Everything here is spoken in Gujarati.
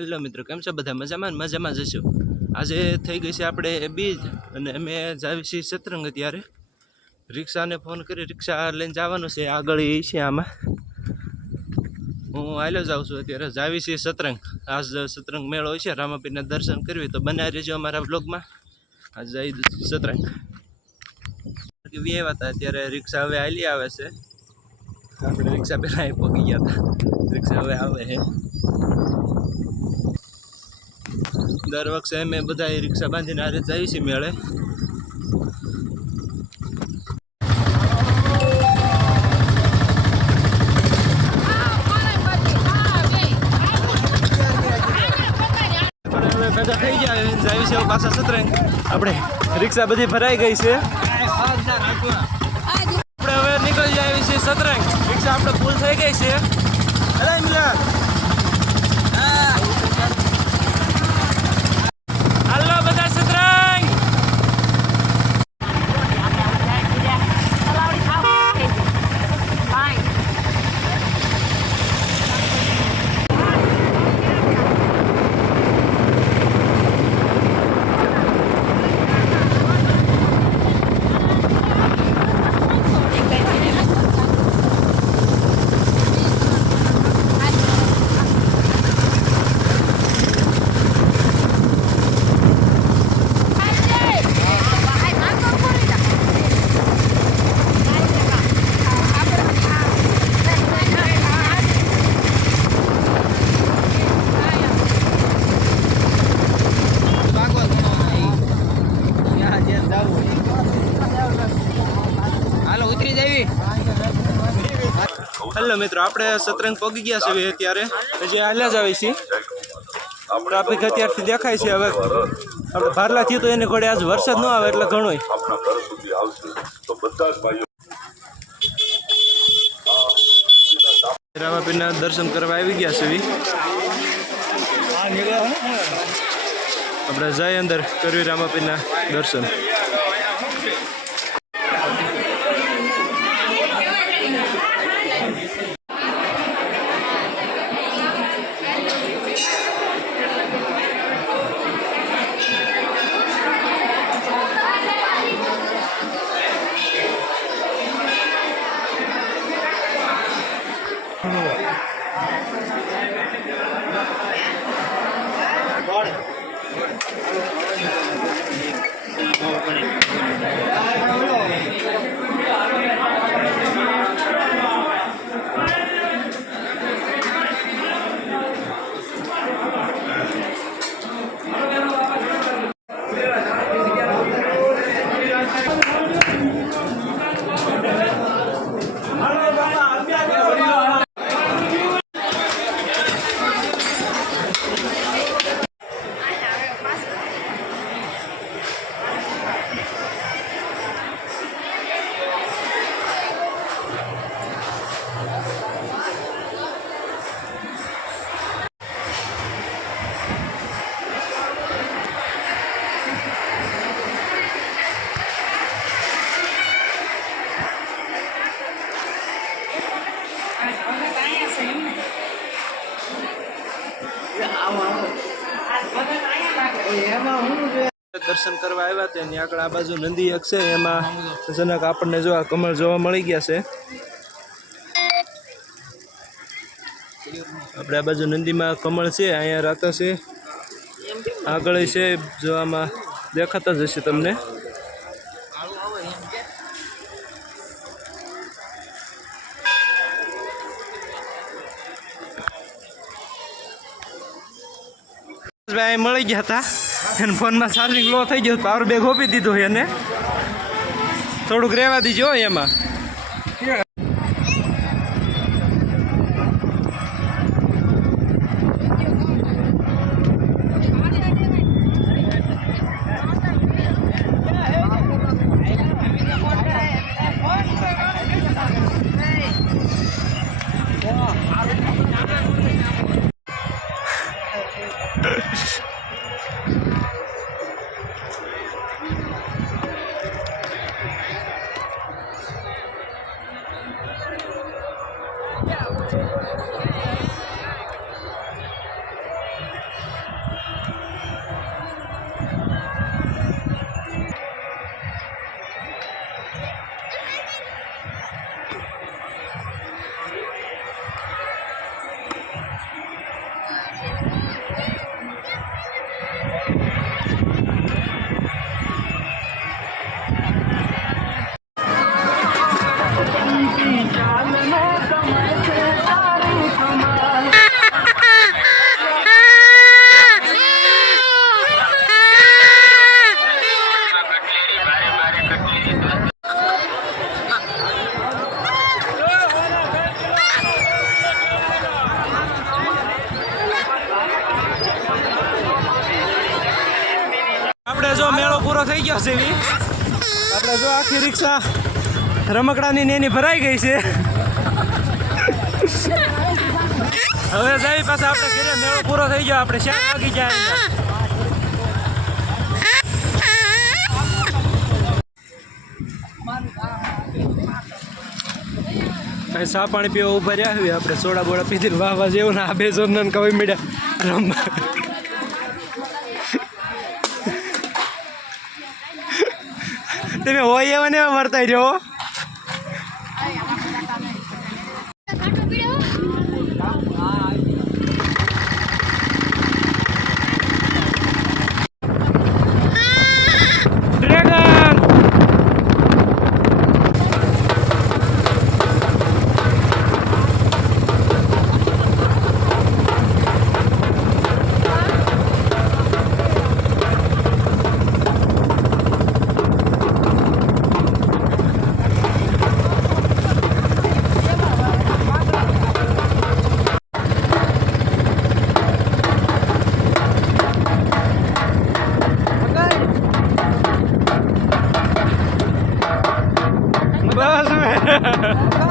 હેલો મિત્રો, કેમ છો બધા? મજામાં જશો. આજે થઈ ગઈ છે આપણે બીજ અને અમે જાવી છીએ સતરંગ. ત્યારે રિક્ષાને ફોન કરી, રિક્ષા લઈને જવાનું છે. આગળ એ છે આમાં હું હાલ્યો જાઉં છું. અત્યારે જાવી છીએ સતરંગ. આજ સતરંગ મેળો હોય છે, રામાપીરના દર્શન કરવી તો બનાવી રહેજો અમારા બ્લોગમાં. આજ જઈ સતરંગ આવ્યા હતા. અત્યારે રિક્ષા હવે હાલી આવે છે. આપણે રિક્ષા પહેલાં અહીં પહોંચી ગયા હતા, રિક્ષા હવે આવે છે. દર વખતે અમે બધા રિક્ષા બાંધીને હારે જઈએ છીએ મેળે. ભેગા થઈ ગયા જાય છે પાછા સતરંગ. આપણે રિક્ષા બધી ભરાઈ ગઈ છે. આપણે હવે નીકળી જાય છે સતરંગ. રિક્ષા આપણે ફૂલ થઈ ગઈ છે. હાલો બધા સતરંગ. હેલો મિત્રો, આપણે સતરંગ પગી ગયા છીએ. અત્યારે હજી હાલ્યા જ આવી છીએ. ટ્રાફિક અત્યારથી દેખાય છે. હવે આપણે ભારલાથી તો એને ઘોડે આજ વરસાદ ન આવે એટલે ઘણો રામાપીરના દર્શન કરવા આવી ગયા છે. આપણે જઈ અંદર કર્યું રામાપીરના દર્શન. દર્શન કરવા આવ્યા હતા એની આગળ આ બાજુ નંદી એક છે. એમાં જનક આપણને જો આ કમળ જોવા મળી ગયા છે. આપણે આ બાજુ નંદીમાં કમળ છે. અહીંયા રાતા છે, આગળ છે. જો આમાં દેખાતા જ હશે તમને. ભાઈ મળી ગયા હતા. એને ફોનમાં ચાર્જિંગ લો થઈ ગયો, પાવર બેગ આપી દીધો. એને થોડુંક રહેવા દીજો એમાં. પૂરો થઈ ગયો છે એવી આપણે જો આખી રિક્ષા રમકડાની ને એની ભરાઈ ગઈ છે હવે જઈ પાછા આપણે ઘરે મેળો પૂરો થઈ ગયો આપણે 4 વાગી જાય ચા પાણી પીવા ઉભા રહ્યા હોય આપણે સોડા બોડા પીધી વાહ જેવું ને આ બે જોરને કવી મીડ્યા રમવા તમે હોય એવા ને એવા વર્તાઈ રહ્યો બસ